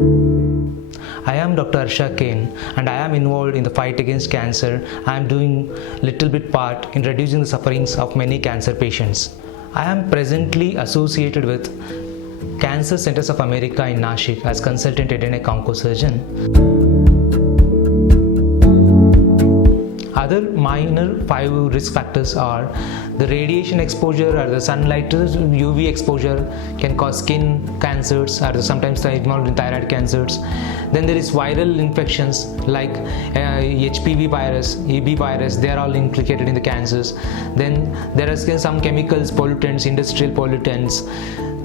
I am Dr. Arsha Kane and I am involved in the fight against cancer. I am doing little bit part in reducing the sufferings of many cancer patients. I am presently associated with Cancer Centers of America in Nashik as consultant head and neck oncosurgeon. Other minor 5 risk factors are the radiation exposure or the sunlight UV exposure can cause skin cancers or sometimes involved in thyroid cancers. Then there is viral infections like HPV virus, EB virus, they are all implicated in the cancers. Then there are some chemicals, pollutants, industrial pollutants.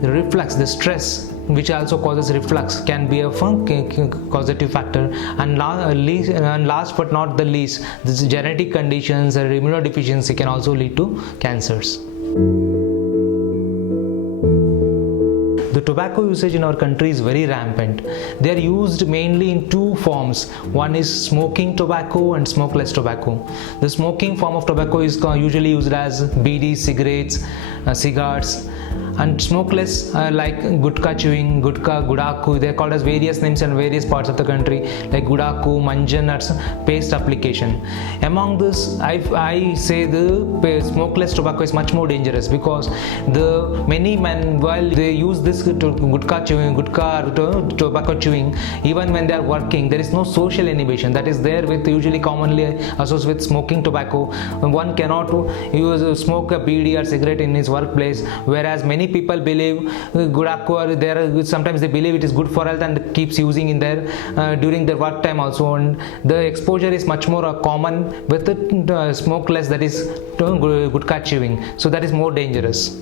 The reflux, the stress which also causes reflux can be a causative factor, and last but not the least, this genetic conditions or immunodeficiency can also lead to cancers. The tobacco usage in our country is very rampant. They are used mainly in 2 forms. One is smoking tobacco and smokeless tobacco. The smoking form of tobacco is usually used as BD, cigarettes, cigars, and smokeless like gutka chewing, gutka, gudaku, they are called as various names in various parts of the country like gudaku, manjan or paste application. Among this, I say the smokeless tobacco is much more dangerous because the many men, while they use this gutka chewing, gutka or tobacco chewing, even when they are working, there is no social inhibition that is there with usually commonly associated with smoking tobacco. One cannot smoke a BD or cigarette in his workplace, whereas many people believe gudaku or there sometimes they believe it is good for health and keeps using in their during their work time also, and the exposure is much more common with the smokeless, that is gutka chewing, so that is more dangerous.